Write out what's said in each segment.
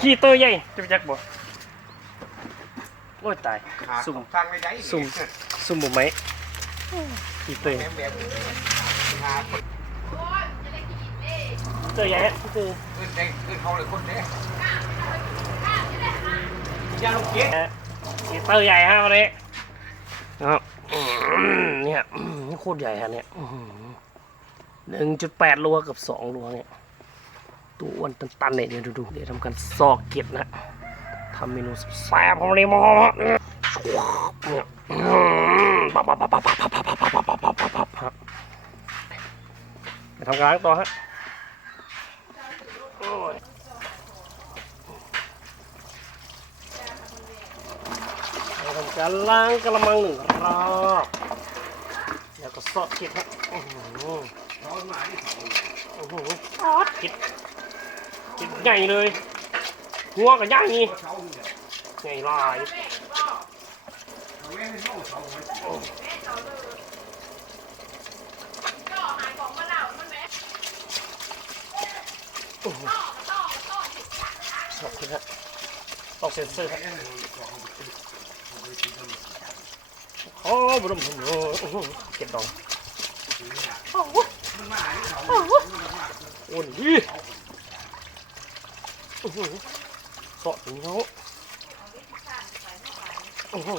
ขี้ตัวใหญ่จะไปจักบ่โอ้ยตายหาสุ่มทางไม่ได้สุ่มซุ่มบ่ไหมขี้ตัวแหมแบบหาคนตัวใหญ่ฮะขี้ตัวขึ้นได้ขึ้นเขาเลยคนเด้ยาลูกเกียฮะขี้ตัวใหญ่ฮะวันนี้นะครับอืมเนี่ยอืมนี่โคตรใหญ่ฮะเนี่ย หนึ่งจุดแปดโลกับสองโลเนี่ยตัวอ้วนตันๆเนี่ยเดี๋ยวดูเดี๋ยวทำการซอกเก็ดนะทำเมนูแซ่บของเรมอเนี่ยเนี่ยอืมปั๊บปั๊บปั๊บปั๊บปั๊บปั๊บปั๊บปั๊บปั๊บปั๊บปั๊บปั๊บไปทำการต่อฮะโอ้ยเราทำการล้างกระมังหนึ่งรอบ ซอสคิดครับโอ้โหร้อนมาที่สองโอ้ซอสคิดคิดใหญ่เลยหัวกับย่างนี่ใหญ่ลายต้องเซ็นเซอร์ครับ โอ้บุรมโอ้เก็บดองโอ้ยดีสอดถึงเขาโอ้โห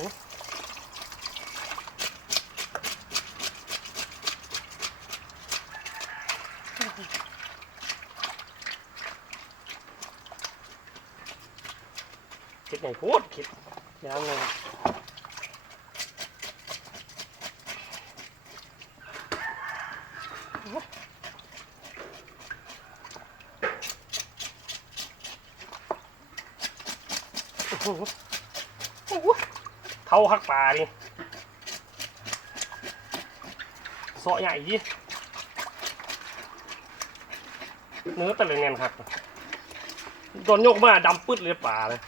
คิดไงพูดคิดยังไง เท่าหักป่าดิเสาะใหญ่ดิเนื้อแต่ละเนียนครับโดนยกมาดำปึ๊ดเลยป่าเลย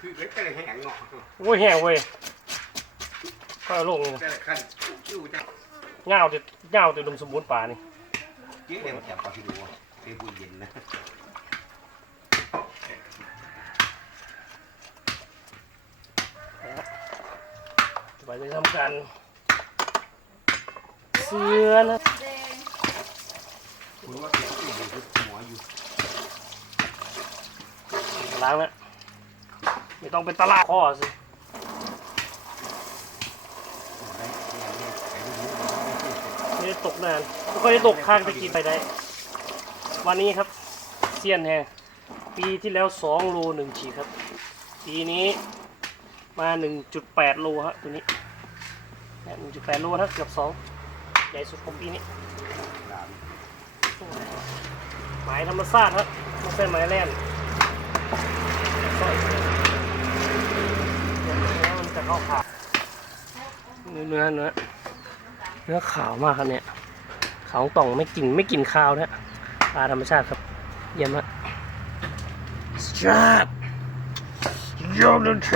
คือเล็กแต่แห้งเนาะโอ้ยแห้งเว้ยก็เอาลงนี่นะแต่ขั้นคิ้วจะเงาวจะเงาวจะดมสมบูรณ์ป่านี่เกี้ยเดี๋ยวจับปลาที่ดูเทบุญเย็นนะ ไปจะทำการเสือนะคุณว่าเกี้อยู่หัวอยู่ล้างแล้วไม่ต้องเป็นตลาดข้อสิไม่ได้ตกนานไม่ค่อยได้ตกข้างตะกี้ไปได้ วันนี้ครับเซียนแฮปีที่แล้วสองโลหนึ่งขีดครับ ปีนี้ มาหนึ่งจุดแปดโลฮะตัวนี้หนึ่งจุดแปดโลนะเกือบสองใหญ่สุดของปีนี้หมายธรรมชาติครับไม่ใช่หมายแล่นสร้อยเดี๋ยวมันจะเข้าขาเนื้อเนื้อเนื้อเนื้อขาวมากครับเนี่ยขาวต่องไม่กินไม่กินข้าวนะปลาธรรมชาติครับเยี่ยมมากสตาร์ทยอดเท